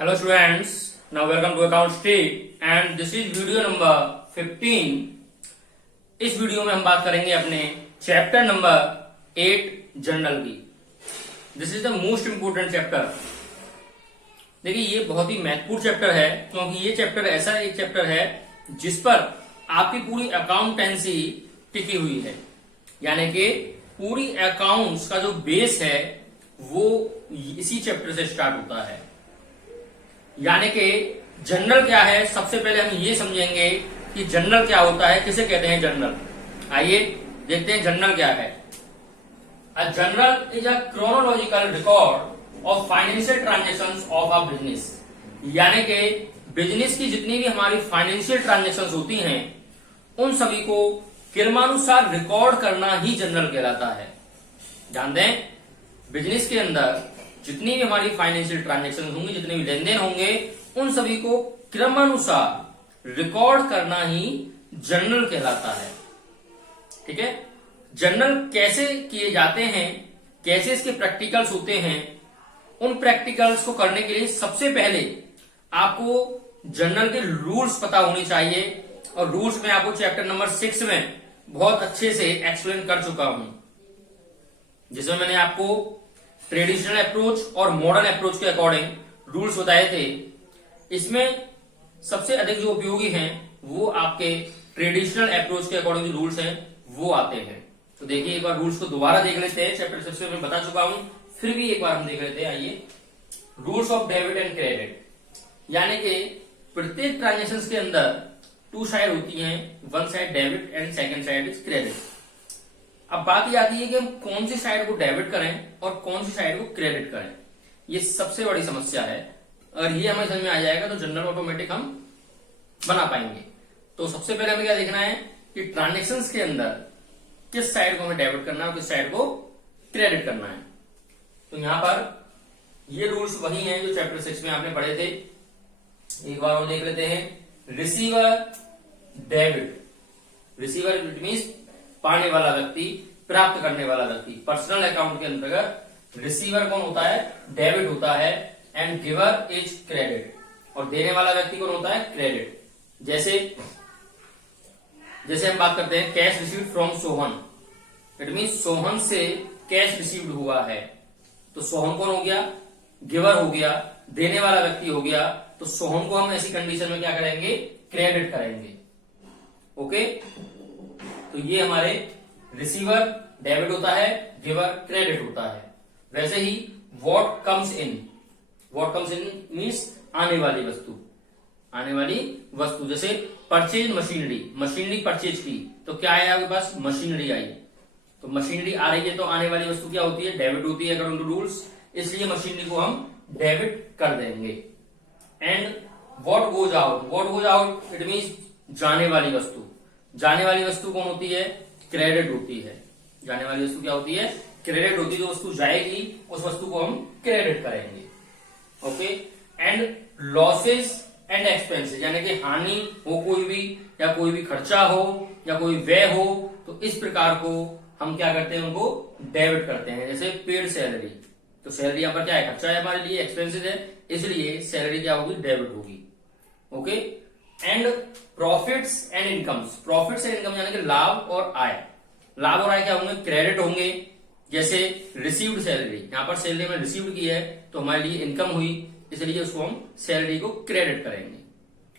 Hello students, now welcome to Account Street and this is video number 15। इस video में हम बात करेंगे अपने चैप्टर नंबर 8 जनरल की। This is the most important chapter. देखिए ये बहुत ही महत्वपूर्ण चैप्टर है क्योंकि ये चैप्टर ऐसा एक चैप्टर है जिस पर आपकी पूरी अकाउंटेंसी टिकी हुई है, यानी कि पूरी अकाउंट्स का जो बेस है वो इसी चैप्टर से स्टार्ट होता है। यानी कि जनरल क्या है, सबसे पहले हम ये समझेंगे कि जनरल क्या होता है, किसे कहते हैं जनरल। आइए देखते हैं जनरल क्या है। A general is a chronological record of financial transactions of a business. यानी कि बिजनेस की जितनी भी हमारी फाइनेंशियल ट्रांजेक्शंस होती हैं उन सभी को क्रमानुसार रिकॉर्ड करना ही जनरल कहलाता है। जानते हैं बिजनेस के अंदर जितनी भी हमारी फाइनेंशियल ट्रांजैक्शन होंगी, जितने भी लेन देन होंगे, उन सभी को क्रमानुसार रिकॉर्ड करना ही जर्नल कहलाता है। ठीक है, जर्नल कैसे किए जाते हैं, कैसे इसके प्रैक्टिकल्स होते हैं, उन प्रैक्टिकल्स को करने के लिए सबसे पहले आपको जर्नल के रूल्स पता होने चाहिए। और रूल्स में आपको चैप्टर नंबर 6 में बहुत अच्छे से एक्सप्लेन कर चुका हूं, जिसमें मैंने आपको ट्रेडिशनल अप्रोच और मॉडर्न अप्रोच के अकॉर्डिंग रूल्स बताए थे। इसमें सबसे अधिक जो उपयोगी हैं वो आपके ट्रेडिशनल अप्रोच के अकॉर्डिंग जो रूल्स हैं वो आते हैं। तो देखिए एक बार रूल्स को दोबारा देख लेते हैं। चैप्टर 6 में बता चुका हूं, फिर भी एक बार हम देख लेते हैं। आइए, rules of debit and credit, यानी कि प्रत्येक ट्रांजेक्शन के अंदर 2 साइड होती हैं, one side debit and second side is credit. अब बात ये आती है कि हम कौन सी साइड को डेबिट करें और कौन सी साइड को क्रेडिट करें। ये सबसे बड़ी समस्या है। अगर ये हमें समझ में आ जाएगा तो जनरल ऑटोमेटिक हम बना पाएंगे। तो सबसे पहले हमें क्या देखना है कि ट्रांजेक्शन्स के अंदर किस साइड को हमें डेबिट करना है और किस साइड को क्रेडिट करना है। तो यहां पर ये रूल्स वही हैं जो चैप्टर 6 में आपने पढ़े थे। एक बार और देख लेते हैं। Receiver debit, receiver it means पाने वाला व्यक्ति, प्राप्त करने वाला व्यक्ति। पर्सनल अकाउंट के अंतर्गत रिसीवर कौन होता है, डेबिट होता है, एंड गिवर इज क्रेडिट। और देने वाला व्यक्ति कौन होता है, क्रेडिट। जैसे हम बात करते हैं cash received from Sohan, it means Sohan से कैश रिसीव्ड हुआ है, तो सोहन कौन हो गया, गिवर हो गया, देने वाला व्यक्ति हो गया। तो सोहन को हम ऐसी कंडीशन में क्या करेंगे, क्रेडिट करेंगे। ओके, तो ये हमारे रिसीवर डेबिट होता है, गिवर क्रेडिट होता है। वैसे ही what comes in, what comes in means आने वाली वस्तु, आने वाली वस्तु। जैसे परचेज मशीनरी, मशीनरी परचेज की तो क्या है आपके पास, मशीनरी आई। तो मशीनरी आ रही है तो आने वाली वस्तु क्या होती है, डेबिट होती है अकॉर्डिंग टू रूल्स, इसलिए मशीनरी को हम डेबिट कर देंगे। And what goes out, what goes out it means जाने वाली वस्तु। जाने वाली वस्तु कौन होती है, क्रेडिट होती है। जाने वाली वस्तु क्या होती है, क्रेडिट होती है। जो वस्तु जाएगी उस वस्तु को हम क्रेडिट करेंगे। Okay, and losses and expenses, यानी कि हानि हो कोई भी, या कोई भी खर्चा हो या कोई व्यय हो, तो इस प्रकार को हम क्या करते हैं, उनको डेबिट करते हैं। जैसे पेड सैलरी, तो सैलरी यहाँ पर क्या है, खर्चा है हमारे लिए, एक्सपेंसेस है, इसलिए सैलरी क्या होगी, डेबिट होगी। Okay, and profits and incomes, profits and income यानी कि लाभ और आय। लाभ और आय क्या होंगे, क्रेडिट होंगे। जैसे रिसीव्ड सैलरी, यहां पर सैलरी में रिसीव्ड की है तो हमारे लिए इनकम हुई, इसलिए उसको हम सैलरी को क्रेडिट करेंगे।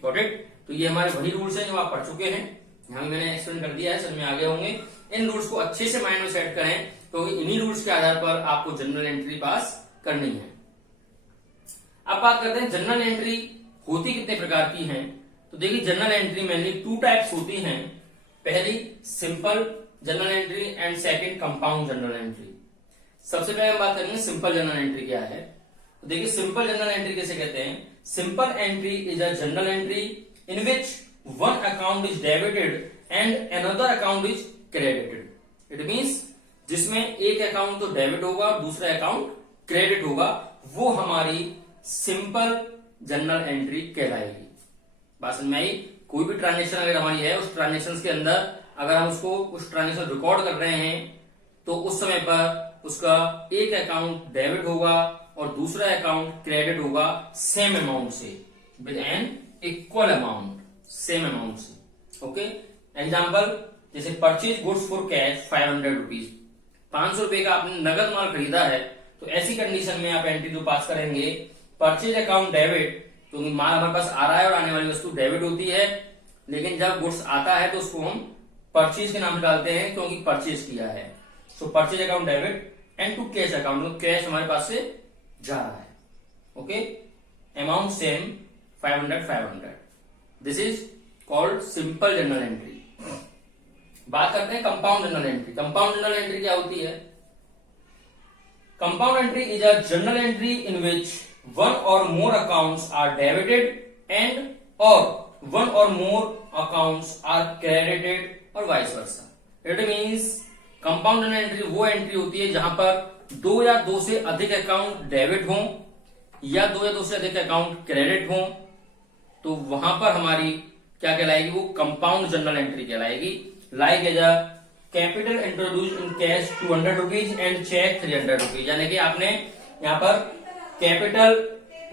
Got it. तो ये हमारे वही रूल्स हैं जो आप पढ़ चुके हैं, यहां मैंने एक्सप्लेन कर दिया है, समझ में आ गए होंगे। इन रूल्स को अच्छे से माइंड में सेट करें तो इन्हीं रूल्स के आधार पर आपको जनरल एंट्री पास करनी है। अब बात करते हैं जनरल एंट्री होती कितने प्रकार की है। तो देखिए जनरल एंट्री मेनली 2 टाइप्स होती हैं। पहली simple general entry and second compound general entry. सबसे पहले हम बात करेंगे सिंपल जनरल एंट्री क्या है। तो देखिए सिंपल जनरल एंट्री कैसे कहते हैं, simple entry is a general entry in which one account is debited and another account is credited. It means जिसमें एक अकाउंट तो डेबिट होगा, दूसरा अकाउंट क्रेडिट होगा, वो हमारी सिंपल जनरल एंट्री कहलाएगी। बात समझ में आई। कोई भी ट्रांजेक्शन अगर हमारी है, उस ट्रांजेक्शन के अंदर अगर हम उसको उस ट्रांजेक्शन रिकॉर्ड कर रहे हैं तो उस समय पर उसका एक अकाउंट डेबिट होगा और दूसरा अकाउंट क्रेडिट होगा सेम अमाउंट से, with an equal amount, same amount से। ओके, एग्जाम्पल जैसे purchase goods for cash 500 rupees, 500 रुपए का आपने नगद माल खरीदा है, तो ऐसी कंडीशन में आप एंट्री जो पास करेंगे परचेज अकाउंट डेबिट, क्योंकि माल हमारे पास आ रहा है और आने वाली वस्तु डेबिट होती है, लेकिन जब गुड्स आता है तो उसको हम परचेज के नाम डालते हैं क्योंकि परचेज किया है। So purchase account debit and to cash account, तो कैश हमारे पास से जा रहा है। Okay, amount same 500। This is called simple journal entry. बात करते हैं compound journal entry. Compound journal entry क्या होती है? Compound entry is a journal entry in which one or more accounts are debited and or one or more accounts are credited or vice versa. It means compound journal entry वो entry होती है जहां पर दो या दो से अधिक अकाउंट डेबिट हों या दो या दो से अधिक अकाउंट क्रेडिट हों, तो वहां पर हमारी क्या कहलाएगी? वो कंपाउंड जर्नल एंट्री कहलाएगी। Like as a capital introduce in cash 200 rupees and cheque 300 rupees, यानी कि आपने यहाँ पर कैपिटल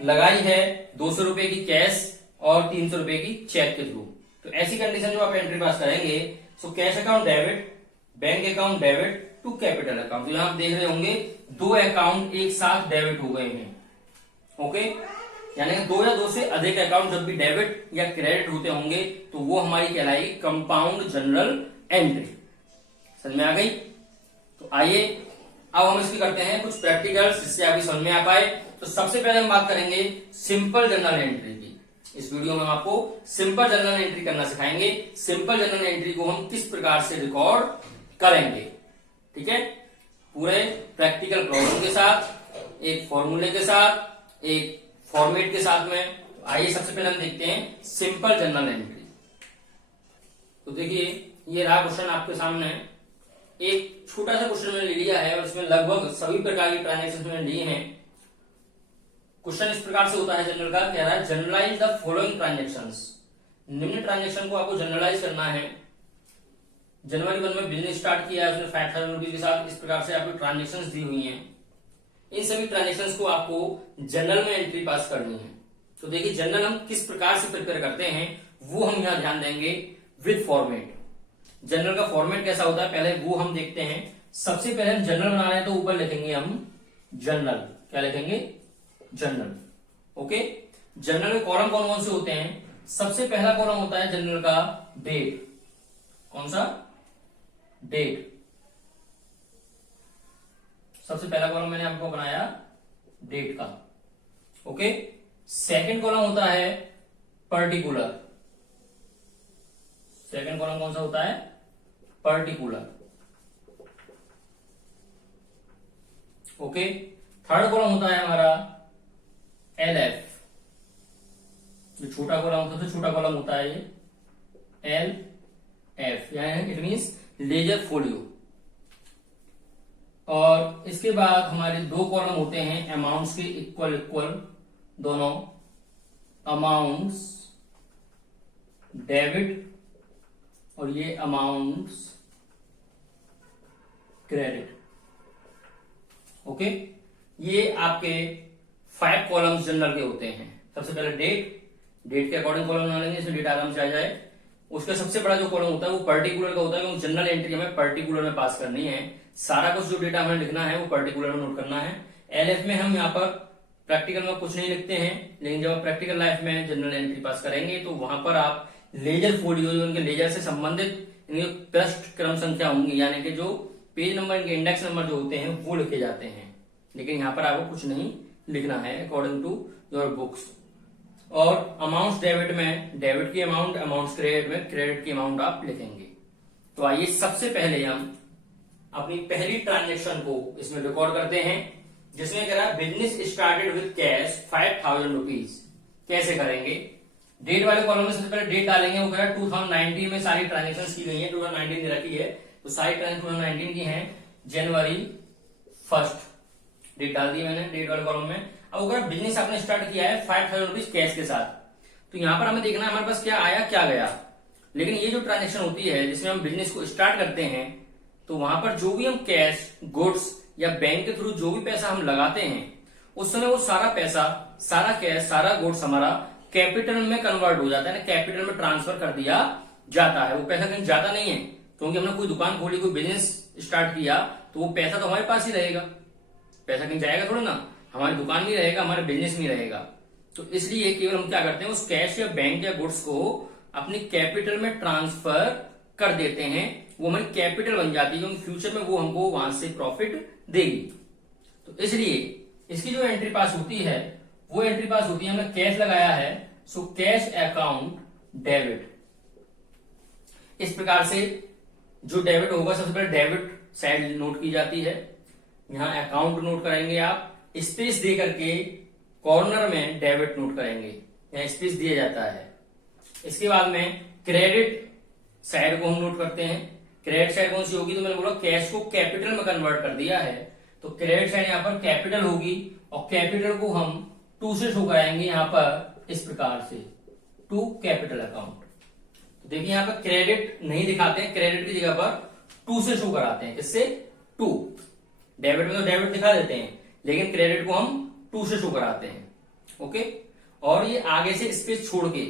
लगाई है 200 रुपए की कैश और 300 रुपए की चेक के थ्रू, तो ऐसी कंडीशन जो आप एंट्री पास करेंगे, so cash account debit, bank account debit to capital account. तो यहां आप देख रहे होंगे दो अकाउंट एक साथ डेबिट हो गए हैं। ओके, यानी कि दो या दो से अधिक अकाउंट जब भी डेबिट या क्रेडिट होते होंगे तो वो हमारी कहलाएगी कंपाउंड जनरल एंट्री। समझ में आ गई? तो आइए अब हम इसकी करते हैं कुछ प्रैक्टिकल्स जिससे आपकी समझ में आ पाए। तो सबसे पहले हम बात करेंगे सिंपल जर्नल एंट्री की। इस वीडियो में हम आपको सिंपल जर्नल एंट्री करना सिखाएंगे। सिंपल जर्नल एंट्री को हम किस प्रकार से रिकॉर्ड करेंगे, ठीक है, पूरे प्रैक्टिकल प्रॉब्लम के साथ, एक फॉर्मूले के साथ, एक फॉर्मेट के साथ में। आइए सबसे पहले हम देखते हैं सिंपल जर्नल एंट्री। तो देखिए ये रहा क्वेश्चन आपके सामने। एक छोटा सा क्वेश्चन मैंने ले लिया है और इसमें लगभग सभी प्रकार की ट्रांजेक्शन मैंने लिए हैं। क्वेश्चन इस प्रकार से होता है जनरल का, कह रहा है जनरलाइज द फॉलोइंग ट्रांजेक्शंस। निम्न ट्रांजेक्शन को आपको जनरलाइज करना है। जनवरी 1 में बिजनेस स्टार्ट किया है, उसने 5000 रुपीज के साथ इस प्रकार से आपको ट्रांजेक्शंस दी हुई हैं। इन सभी ट्रांजेक्शंस को आपको जर्नल में एंट्री पास करनी है। तो देखिए जर्नल हम किस प्रकार से प्रिपेयर करते हैं वो हम यहाँ ध्यान देंगे विद फॉर्मेट। जर्नल का फॉर्मेट कैसा होता है पहले वो हम देखते हैं। सबसे पहले हम जर्नल बना रहे हैं तो ऊपर लिखेंगे हम जर्नल। क्या लिखेंगे? जर्नल। ओके, जर्नल में कॉलम कौन कौन से होते हैं? सबसे पहला कॉलम होता है जर्नल का डेट। कौन सा? डेट। सबसे पहला कॉलम मैंने आपको बनाया डेट का। ओके, सेकंड कॉलम होता है पर्टिकुलर। सेकंड कॉलम कौन सा होता है? पर्टिकुलर। ओके, थर्ड कॉलम होता है हमारा LF। जो छोटा कॉलम सबसे छोटा कॉलम होता है ये LF, यानी इट मीन्स लेजर फोलियो। और इसके बाद हमारे दो कॉलम होते हैं अमाउंट्स के इक्वल इक्वल, दोनों अमाउंट्स डेबिट और ये अमाउंट्स क्रेडिट। ओके, ये आपके 5 कॉलम्स जनरल के होते हैं। सबसे पहले डेट के अकॉर्डिंग कॉलम बना लेंगे, इसमें डेट आराम से आ जाए। उसका सबसे बड़ा जो कॉलम होता है वो पर्टिकुलर का होता है, क्योंकि जनरल एंट्री हमें पर्टिकुलर में पास करनी है। सारा कुछ जो डेटा हमें लिखना है वो पर्टिकुलर में नोट करना है। LF में हम यहाँ पर प्रैक्टिकल में कुछ नहीं लिखते हैं, लेकिन जब आप प्रैक्टिकल लाइफ में जनरल एंट्री पास करेंगे तो वहां पर आप लेजर फोलियो, जो इनके लेजर से संबंधित इनके पृष्ठ क्रम संख्या होंगी, यानी कि जो पेज नंबर, इनके इंडेक्स नंबर जो होते हैं वो लिखे जाते हैं। लेकिन यहाँ पर आपको कुछ नहीं लिखना है अकॉर्डिंग टू योर बुक्स। और अमाउंट्स डेबिट में डेबिट की अमाउंट, अमाउंट्स क्रेडिट में क्रेडिट की अमाउंट आप लिखेंगे। तो आइए सबसे पहले हम अपनी पहली ट्रांजेक्शन को इसमें रिकॉर्ड करते हैं, जिसमें कह रहा है business started with cash 5000 rupees. कैसे करेंगे? डेट वाले कॉलम में सबसे पहले डेट डालेंगे। वो कह रहा है 2019 में सारी ट्रांजेक्शन की गई है, 2019 में रखी है, तो सारी ट्रांजेक्शन 2019 की है। जनवरी 1 डेट डाल दी मैंने डेट वाले कॉलम में। अब वो कह रहा है बिजनेस आपने स्टार्ट किया है 5000 रुपीज कैश के साथ। तो यहां पर हमें देखना है हमारे पास क्या आया क्या गया। लेकिन ये जो ट्रांजेक्शन होती है जिसमें हम बिजनेस को स्टार्ट करते हैं, तो वहां पर जो भी हम कैश, गुड्स या बैंक के थ्रू जो भी पैसा हम लगाते हैं उस समय वो सारा पैसा, सारा कैश, सारा गुड्स हमारा कैपिटल में कन्वर्ट हो जाता है ना, कैपिटल में ट्रांसफर कर दिया जाता है। वो पैसा कहीं जाता नहीं है, क्योंकि हमने कोई दुकान खोली, कोई बिजनेस स्टार्ट किया, तो वो पैसा तो हमारे पास ही रहेगा, पैसा कहीं जाएगा थोड़ा ना, हमारी दुकान में रहेगा, हमारे बिजनेस में रहेगा। तो इसलिए केवल हम क्या करते हैं, उस कैश या बैंक या गुड्स को अपनी कैपिटल में ट्रांसफर कर देते हैं, वो हमारी कैपिटल बन जाती है, क्योंकि फ्यूचर में वो हमको वहां से प्रॉफिट देगी। तो इसलिए इसकी जो एंट्री पास होती है, वो एंट्री पास होती है, हमने कैश लगाया है, सो कैश अकाउंट डेबिट। इस प्रकार से जो डेबिट होगा, सबसे पहले डेबिट साइड नोट की जाती है, यहां अकाउंट नोट करेंगे आप, स्पेस दे करके कॉर्नर में डेबिट नोट करेंगे, यहां स्पेस दिया जाता है। इसके बाद में क्रेडिट साइड को हम नोट करते हैं। क्रेडिट साइड कौन सी होगी, तो मैंने बोला कैश को कैपिटल में कन्वर्ट कर दिया है, तो क्रेडिट साइड यहां पर कैपिटल होगी, और कैपिटल को हम टू से शो कराएंगे यहां पर इस प्रकार से, टू कैपिटल अकाउंट। तो देखिए यहां पर क्रेडिट नहीं दिखाते हैं, क्रेडिट की जगह पर टू से शो कराते हैं, किससे, टू। डेबिट में तो डेबिट दिखा देते हैं, लेकिन क्रेडिट को हम टू से शो कराते हैं। ओके, और ये आगे से स्पेस छोड़ के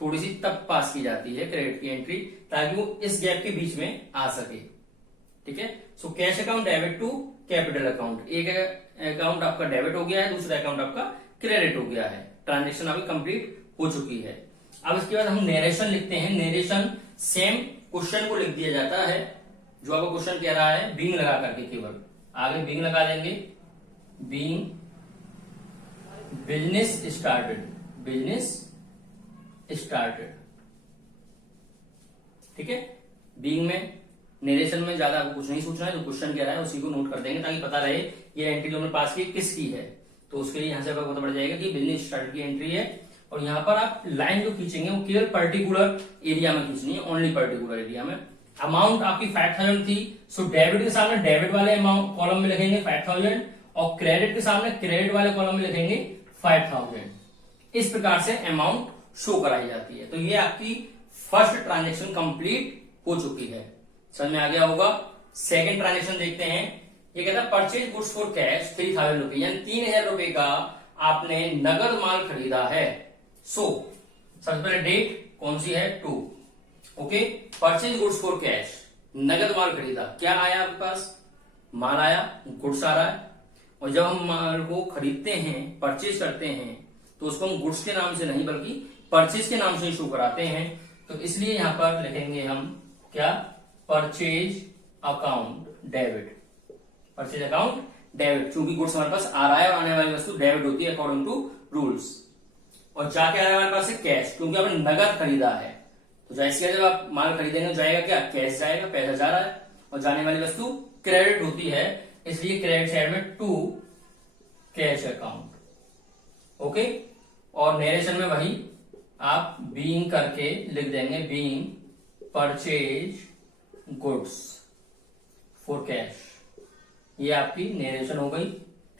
थोड़ी सी तब पास की जाती है क्रेडिट की एंट्री, ताकि वो इस गैप के बीच में आ सके। ठीक है, so cash account debit to capital account, एक अकाउंट आपका डेबिट हो गया है, दूसरा अकाउंट आपका क्रेडिट हो गया है, ट्रांजेक्शन आपकी कंप्लीट हो चुकी है। अब इसके बाद हम नरेशन लिखते हैं। नरेशन सेम क्वेश्चन को लिख दिया जाता है, जो आपको क्वेश्चन कह रहा है बीइंग लगा करके, केवल आगे बीइंग लगा देंगे, being business started, business started. ठीक है, बीइंग में, नरेशन में ज्यादा आपको कुछ नहीं सोचना है, जो क्वेश्चन कह रहा है उसी को नोट कर देंगे, ताकि पता रहे ये एंट्री जो हमने पास की किसकी है। तो उसके लिए यहां से आपको पता पड़ जाएगा कि बिजनेस स्टार्ट की एंट्री है, और यहाँ पर आप लाइन जो खींचेंगे वो केवल पर्टिकुलर एरिया में खींचनी है, ओनली पर्टिकुलर एरिया में। अमाउंट आपकी 5000 थी, सो डेबिट के सामने डेबिट वाले अमाउंट कॉलम में लिखेंगे 5000, और क्रेडिट के सामने क्रेडिट वाले कॉलम में लिखेंगे 5000। इस प्रकार से अमाउंट शो कराई जाती है। तो ये आपकी फर्स्ट ट्रांजेक्शन कंप्लीट हो चुकी है, समझ में आ गया होगा। सेकंड ट्रांजेक्शन देखते हैं। ये कहता है परचेज गुड्स फॉर कैश 3000 रुपए, यानी 3000 रुपए का आपने नगद माल खरीदा है। सो सबसे पहले डेट कौन सी है, 2। Okay, purchase goods for cash, नगद माल खरीदा, क्या आया आपके पास, माल आया, गुड्स आ रहा है। और जब हम माल को खरीदते हैं, परचेज करते हैं, तो उसको हम गुड्स के नाम से नहीं बल्कि परचेज के नाम से शो कराते हैं। तो इसलिए यहां पर लिखेंगे हम क्या, purchase account debit, purchase account debit, क्योंकि गुड्स हमारे पास आ रहा है और आने वाली वस्तु डेबिट होती है अकॉर्डिंग टू रूल्स। और जाके आ रहा है हमारे पास से कैश, क्योंकि आपने नगद खरीदा है, तो जाहिर जब आप माल खरीदेंगे तो जाएगा क्या, कैश जाएगा, पैसा जा रहा है, और जाने वाली वस्तु क्रेडिट होती है, इसलिए क्रेडिट साइड में टू कैश अकाउंट। ओके, और नरेशन में वही आप बीइंग करके लिख देंगे, being purchase goods for cash. ये आपकी नरेशन हो गई।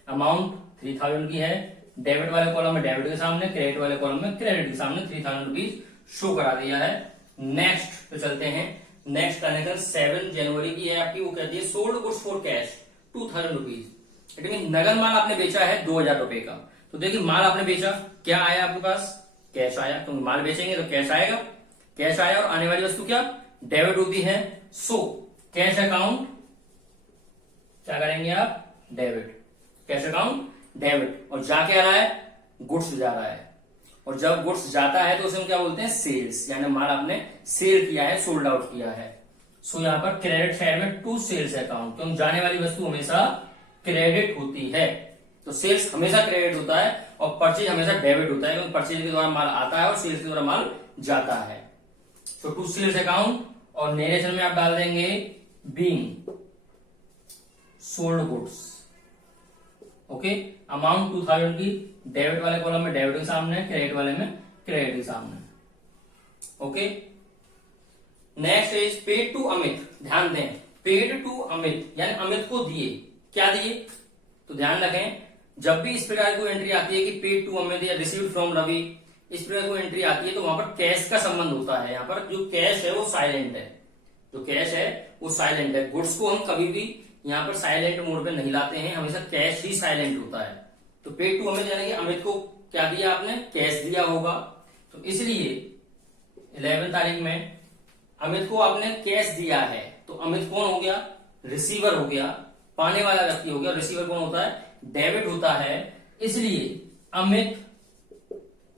अमाउंट 3000 की है, डेबिट वाले कॉलम में डेबिट के सामने, क्रेडिट वाले कॉलम में क्रेडिट के सामने 3000 रुपीज शो करा दिया है। नेक्स्ट पे चलते हैं। नेक्स्ट ट्रांजेक्शन 7 जनवरी की है आपकी, वो कहती है sold goods for cash 2000 rupees. It mean नगद माल आपने बेचा है 2000 रुपए का। तो देखिए माल आपने बेचा, क्या आया आपके पास, कैश आया। तो माल बेचेंगे तो कैश आएगा, कैश आया, और आने वाली वस्तु क्या, डेबिट होती है। सो कैश अकाउंट क्या करेंगे आप, डेबिट, कैश अकाउंट डेबिट। और जाके आ रहा है, गुड्स जा रहा है, और जब गुड्स जाता है तो उसे हम क्या बोलते हैं, सेल्स, यानी माल आपने सेल किया है, सोल्ड आउट किया है। सो यहां पर क्रेडिट साइड में टू सेल्स अकाउंट, क्योंकि जाने वाली वस्तु हमेशा क्रेडिट होती है, तो सेल्स हमेशा क्रेडिट होता है और परचेज हमेशा डेबिट होता है, क्योंकि परचेज के द्वारा माल आता है और सेल्स के द्वारा माल जाता है। सो टू सेल्स अकाउंट, और नरेशन में आप डाल देंगे being sold goods. Okay, amount 2000 की, डेबिट वाले कॉलम में डेबिट के सामने, क्रेडिट वाले में क्रेडिट के सामने। Okay, next is paid to Amit. ध्यान दें, पेड टू अमित यानी अमित को दिए, क्या दिए, तो ध्यान रखें जब भी इस प्रकार की एंट्री आती है कि पेड टू अमित या रिसीव्ड फ्रॉम रवि, इस प्रकार की एंट्री आती है तो वहां पर कैश का संबंध होता है। यहाँ पर जो कैश है वो साइलेंट है, जो कैश है वो साइलेंट है। गुड्स को हम कभी भी यहाँ पर साइलेंट मोड पे नहीं लाते हैं, हमेशा कैश ही साइलेंट होता है। तो पेड टू अमित यानी कि अमित को क्या दिया आपने, कैश दिया होगा। तो इसलिए 11 तारीख में अमित को आपने कैश दिया है, तो अमित कौन हो गया, रिसीवर हो गया, पाने वाला व्यक्ति हो गया। रिसीवर कौन होता है, डेबिट होता है, इसलिए अमित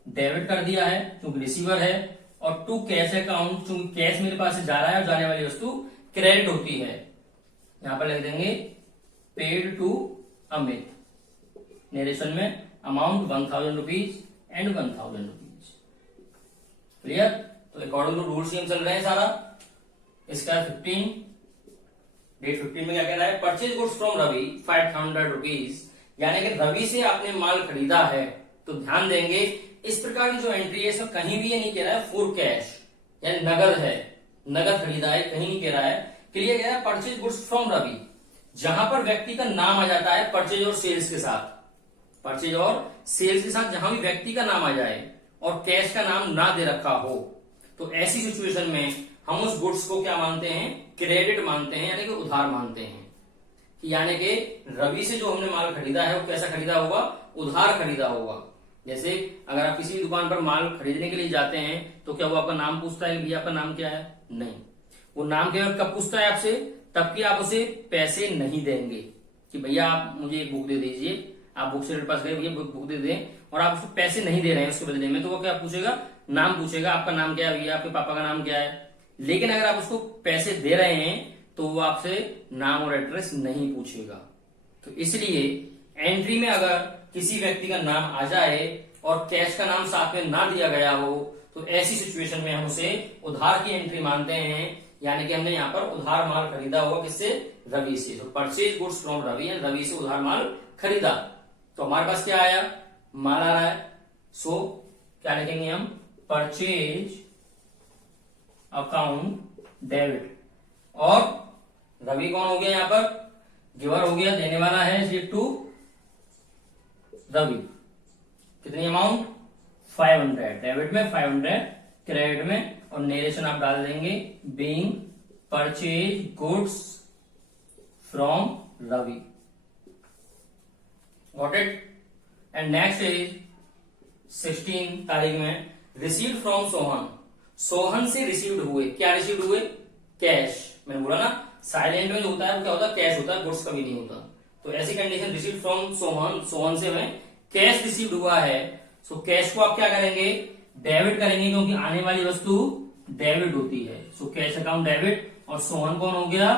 डेबिट कर दिया है क्योंकि रिसीवर है। और टू कैश अकाउंट, क्योंकि कैश मेरे पास से जा रहा है और जाने वाली वस्तु क्रेडिट होती है, यहां पर लिख देंगे पेड टू अमित। नरेशन में amount 1000 rupees and 1000 rupees. Clear. तो अकॉर्डिंग टू रूल सेम चल रहे हैं सारा। इसका 15 डेट 15 में क्या कह रहा है, purchase goods from Ravi 5000 rupees, यानी कि रवि से आपने माल खरीदा है। तो ध्यान देंगे इस प्रकार की जो एंट्री है इसमें कहीं भी ये नहीं कह रहा है फॉर कैश, यानी नगद है, नगद खरीदा है, कहीं नहीं कह रहा है। क्लियर कह रहा है परचेज गुड्स फ्रॉम रवि, जहां पर व्यक्ति का नाम आ जाता है परचेज और सेल्स के साथ, परचेज और सेल्स के साथ जहां भी व्यक्ति का नाम आ जाए और कैश का नाम ना दे रखा हो, तो ऐसी सिचुएशन में हम उस गुड्स को क्या मानते हैं, क्रेडिट मानते हैं, यानी कि उधार मानते हैं। यानी कि रवि से जो हमने माल खरीदा है वो कैसा खरीदा होगा, उधार खरीदा होगा। जैसे अगर आप किसी भी दुकान पर माल खरीदने के लिए जाते हैं तो क्या वो आपका नाम पूछता है कि भैया आपका नाम क्या है, नहीं। वो नाम केवल कब पूछता है आपसे, तब कि आप उसे पैसे नहीं देंगे कि भैया आप मुझे एक बुक दे दीजिए, आप बुक सेलर के पास गए, भैया बुक दे दें, और आप उसको पैसे नहीं दे रहे हैं उसके बदले में, तो वो क्या पूछेगा, नाम पूछेगा, आपका नाम क्या है भैया, आपके पापा का नाम क्या है। लेकिन अगर आप उसको पैसे दे रहे हैं तो वो आपसे नाम और एड्रेस नहीं पूछेगा। तो इसलिए एंट्री में अगर किसी व्यक्ति का नाम आ जाए और कैश का नाम साथ में ना दिया गया हो, तो ऐसी सिचुएशन में हम उसे उधार की एंट्री मानते हैं, यानी कि हमने यहाँ पर उधार माल खरीदा होगा, किससे, रवि से। तो purchase goods from Ravi, Ravi से उधार माल खरीदा। तो हमारे पास क्या आया, माल आ रहा है, सो क्या लिखेंगे हम, परचेज अकाउंट डेबिट। और रवि कौन हो गया, यहाँ पर गिवर हो गया, देने वाला है ये टू रवि। कितनी अमाउंट, 500, डेबिट में 500, क्रेडिट में, और नरेशन आप डाल देंगे being purchase goods from Ravi. Got it. And next is 16 तारीख में रिसीव्ड फ्रॉम सोहन, सोहन से रिसीव्ड हुए, क्या रिसीव्ड हुए, कैश। मैंने बोला ना साइलेंट में जो होता है वो क्या होता है, कैश होता है, गुड्स कभी नहीं होता। तो ऐसी condition received from Sohan, Sohan से हमें कैश रिसीव्ड हुआ है। सो कैश को आप क्या करेंगे, डेबिट करेंगे, क्योंकि आने वाली वस्तु डेबिट होती है। सो कैश अकाउंट डेबिट, और सोहन कौन हो गया,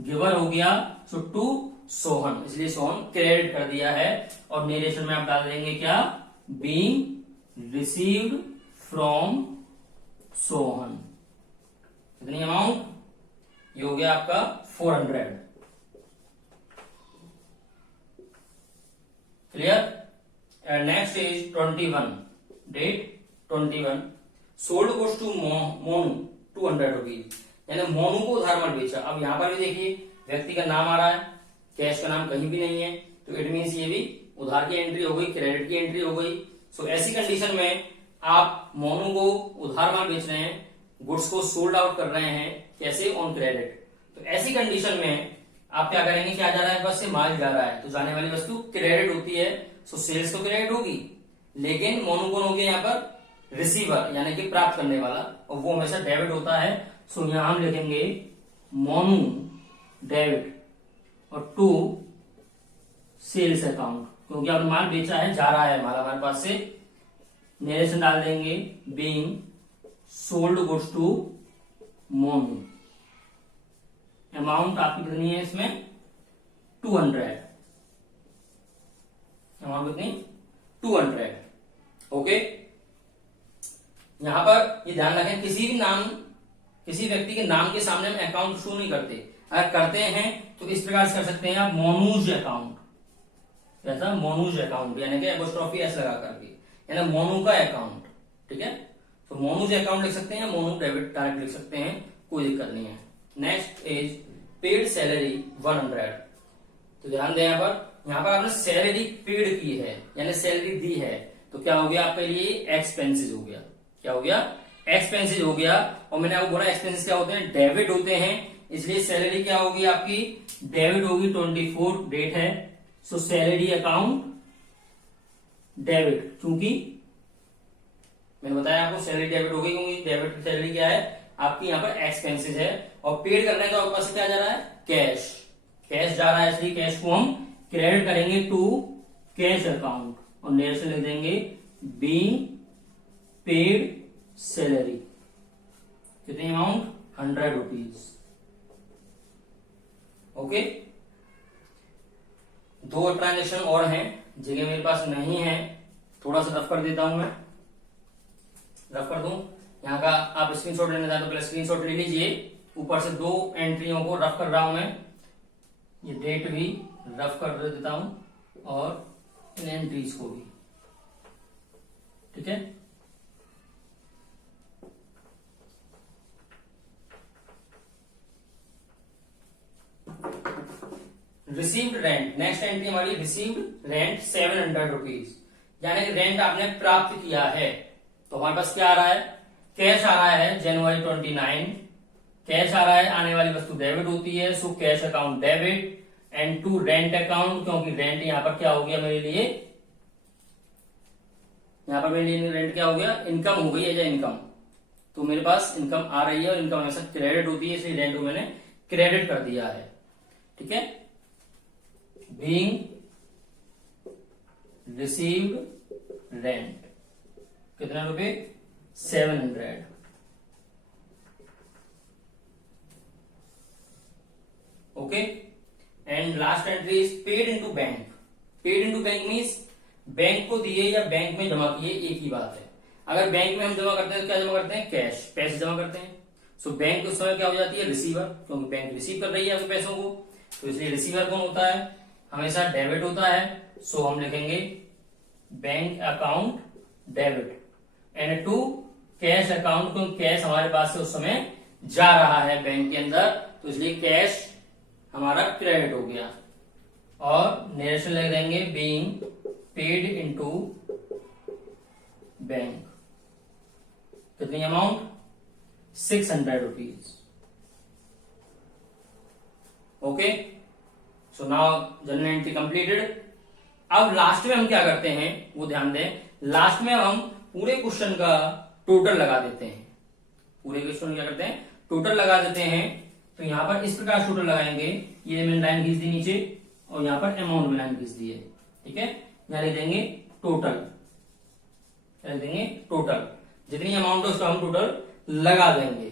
गिवर हो गया, सो टू सोहन, इसलिए सोहन क्रेडिट कर दिया है। और नरेशन में आप डाल देंगे क्या, बीइंग रिसीव्ड फ्रॉम सोहन। कितनी अमाउंट, ये हो गया आपका 400। Clear. And next is 21, date 21, sold goods to Monu 200 rupees, यानी मोनू को उधार माल बेचा। अब यहां पर भी देखिए व्यक्ति का नाम आ रहा है, कैश का नाम कहीं भी नहीं है, तो इट मीन्स ये भी उधार की एंट्री हो गई, क्रेडिट की एंट्री हो गई। सो ऐसी कंडीशन में आप मोनू को उधार माल बेच रहे हैं, गुड्स को सोल्ड आउट कर रहे हैं, कैसे, ऑन क्रेडिट। तो ऐसी कंडीशन में आप क्या करेंगे, क्या जा रहा है, बस से माल जा रहा है, तो जाने वाली वस्तु क्रेडिट होती है, सो सेल्स तो क्रेडिट होगी। लेकिन मोनू कौन हो गया यहाँ पर, रिसीवर, यानी कि प्राप्त करने वाला, और वो हमेशा डेबिट होता है। सो यहां हम लिखेंगे मोनू डेबिट और टू सेल्स अकाउंट, क्योंकि आपने माल बेचा है, जा रहा है माल हमारे पास से। नरेशन डाल देंगे being sold goods to Monu. Amount आपकी कितनी है इसमें, 200, अमाउंट कितनी, 200। ओके। यहां पर ये ध्यान रखें, किसी भी नाम, किसी व्यक्ति के नाम के सामने हम अकाउंट शो नहीं करते। अगर करते हैं तो इस प्रकार से कर सकते हैं आप, मोनूज अकाउंट, जैसा मोनूज अकाउंट, यानी कि एपोस्ट्रोफी एस लगा करके, यानी मोनू का अकाउंट। ठीक है, तो मोनूज अकाउंट लिख सकते हैं, मोनू डेबिट डायरेक्ट लिख सकते हैं, कोई दिक्कत नहीं है। Next is paid salary 100। तो ध्यान दें यहाँ पर आपने सैलरी पेड की है, यानी सैलरी दी है, तो क्या हो गया आपके लिए, एक्सपेंसेस हो गया। क्या हो गया, एक्सपेंसेस हो गया। और मैंने आपको बोला एक्सपेंसेस क्या होते हैं, डेबिट होते हैं, इसलिए सैलरी क्या होगी आपकी, डेबिट होगी, 24 डेट है। सो सैलरी अकाउंट डेबिट, क्योंकि मैंने बताया आपको सैलरी डेबिट हो गई, क्योंकि डेबिट सैलरी क्या है आपकी यहाँ पर एक्सपेंसेस है, और पेड करना है तो आपके पास क्या जा रहा है कैश, कैश जा रहा है, इसलिए कैश को हम क्रेडिट करेंगे टू कैश अकाउंट और नेर से लिख देंगे बीइंग पेड सैलरी। कितनी अमाउंट 100 रुपीज। ओके, दो ट्रांजेक्शन और हैं जगह मेरे पास नहीं है, थोड़ा सा रफ कर देता हूं मैं, रफ कर दूं यहाँ का। आप स्क्रीनशॉट लेना चाहते हो पहले स्क्रीनशॉट ले लीजिए, ऊपर से दो एंट्रियों को रफ कर रहा हूं मैं, ये डेट भी रफ कर देता हूं और इन एंट्रीज को भी, ठीक है। रिसीव्ड रेंट, नेक्स्ट एंट्री हमारी रिसीव्ड रेंट 700 रुपीज, यानी कि रेंट आपने प्राप्त किया है। तो हमारे पास क्या आ रहा है, कैश आ रहा है जनवरी 29, कैश आ रहा है, आने वाली वस्तु डेबिट होती है, so cash account debit and to rent account, क्योंकि रेंट यहां पर क्या हो गया मेरे लिए, यहां पर मेरे लिए रेंट क्या हो गया, इनकम हो गई है या इनकम, तो मेरे पास इनकम आ रही है और इनकम हमेशा क्रेडिट होती है, इसलिए रेंट को मैंने क्रेडिट कर दिया है, ठीक है। बीइंग रिसीव्ड रेंट कितना रुपए 700। Okay, and last entry is paid into bank. Paid into bank means bank को दिए या बैंक में जमा किए, एक ही बात है। अगर बैंक में हम जमा करते हैं तो क्या जमा करते हैं, कैश, पैसे जमा करते हैं। सो बैंक उस समय क्या हो जाती है, रिसीवर, क्योंकि बैंक रिसीव कर रही है आपके पैसों को, तो इसलिए रिसीवर कौन होता है, हमेशा डेबिट होता है। सो हम लिखेंगे bank account debit and to cash account, क्योंकि कैश हमारे पास से उस समय जा रहा है बैंक के अंदर, तो इसलिए कैश हमारा क्रेडिट हो गया। और नेरेशन लिख देंगे बीइंग पेड इनटू बैंक, कितनी amount 600 rupees. Okay, so now general entry completed. अब लास्ट में हम क्या करते हैं वो ध्यान दें, लास्ट में हम पूरे क्वेश्चन का टोटल लगा देते हैं, पूरे क्वेश्चन क्या करते हैं टोटल लगा देते हैं। तो यहां पर इस प्रकार टोटल लगाएंगे, ये मैंने लाइन खींच दी नीचे और यहां पर अमाउंट में लाइन खींच दी है, ठीक है। यहां लिख देंगे टोटल, लिख देंगे टोटल, जितनी अमाउंट है उसका हम टोटल लगा देंगे,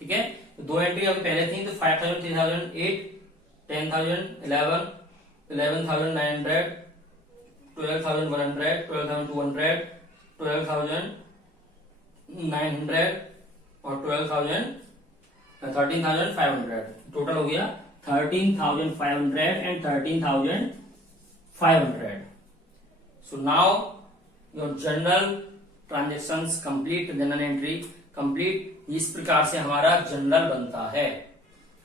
ठीक है। तो दो एंट्री अभी पहले थी, तो 5000, 3008, 10,000, 11, 11,900, 12,100, 12,200, 12,900 और 13,500, टोटल हो गया 13,500 and 13,500। So now your general transactions complete, general entry complete. इस प्रकार से हमारा जनरल बनता है।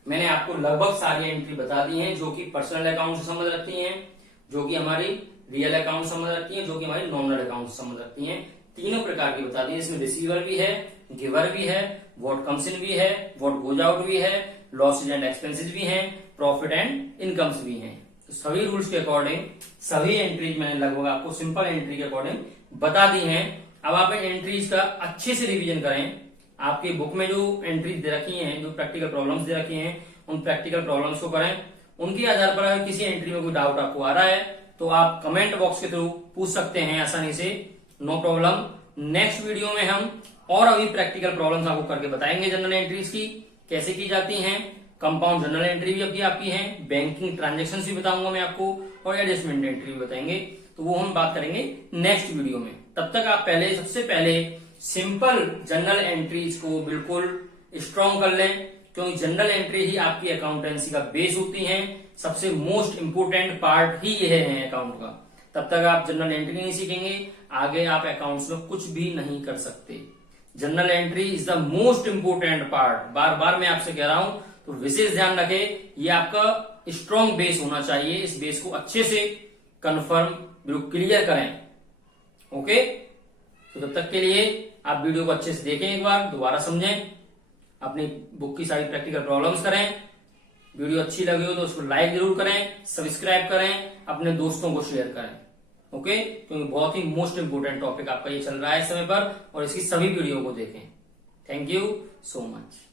मैंने आपको लगभग सारी एंट्री बता दी हैं, जो कि पर्सनल अकाउंट से संबंध रखती हैं, जो कि हमारी रियल अकाउंट से संबंध रखती हैं, जो कि हमारी नॉमिनल अकाउंट से संबंध रखती हैं। तीनों प्रकार की बता दी है। इसमें रिसीवर भी है, गिवर भी है, व्हाट कम्स इन भी है, व्हाट गोज आउट भी है, लॉसेज एंड एक्सपेंसेस भी हैं, प्रॉफिट एंड इनकम्स भी हैं। तो सभी रूल्स के अकॉर्डिंग सभी एंट्रीज मैंने लगभग आपको सिंपल एंट्री के अकॉर्डिंग बता दी हैं। अब आप इन एंट्रीज का अच्छे से रिवीजन करें। आपकी बुक में जो एंट्रीज दे रखी हैं, जो प्रैक्टिकल प्रॉब्लम्स दे रखी हैं, उन प्रैक्टिकल प्रॉब्लम्स को करें। उनके आधार पर अगर किसी एंट्री में कोई डाउट आपको आ रहा है तो आप कमेंट बॉक्स के थ्रू पूछ सकते हैं आसानी से, नो प्रॉब्लम। नेक्स्ट वीडियो में हम और अभी प्रैक्टिकल प्रॉब्लम्स आपको करके बताएंगे जनरल एंट्रीज की कैसे की जाती हैं। कंपाउंड जनरल एंट्री भी आपकी है, बैंकिंग ट्रांजेक्शन भी बताऊंगा मैं आपको, और एडजस्टमेंट एंट्री भी बताएंगे। तो वो हम बात करेंगे नेक्स्ट वीडियो में। तब तक आप पहले सबसे पहले सिंपल जनरल एंट्रीज को बिल्कुल स्ट्रॉन्ग कर लें, क्योंकि जनरल एंट्री ही आपकी अकाउंटेंसी का बेस होती है। सबसे मोस्ट इंपोर्टेंट पार्ट ही यह है अकाउंट का। तब तक आप जनरल एंट्री नहीं सीखेंगे, आगे आप अकाउंट्स में कुछ भी नहीं कर सकते। Journal entry is the most important part, बार बार मैं आपसे कह रहा हूं, तो विशेष ध्यान रखें। ये आपका स्ट्रॉन्ग बेस होना चाहिए। इस बेस को अच्छे से कंफर्म बिल्कुल क्लियर करें। ओके, तो तब तक के लिए आप वीडियो को अच्छे से देखें, एक बार दोबारा समझें, अपनी बुक की सारी प्रैक्टिकल प्रॉब्लम्स करें। वीडियो अच्छी लगी हो तो उसको लाइक जरूर करें, सब्सक्राइब करें, अपने दोस्तों को शेयर करें। ओके, क्योंकि बहुत ही मोस्ट इंपोर्टेंट टॉपिक आपका ये चल रहा है इस समय पर, और इसकी सभी वीडियो को देखें। Thank you so much.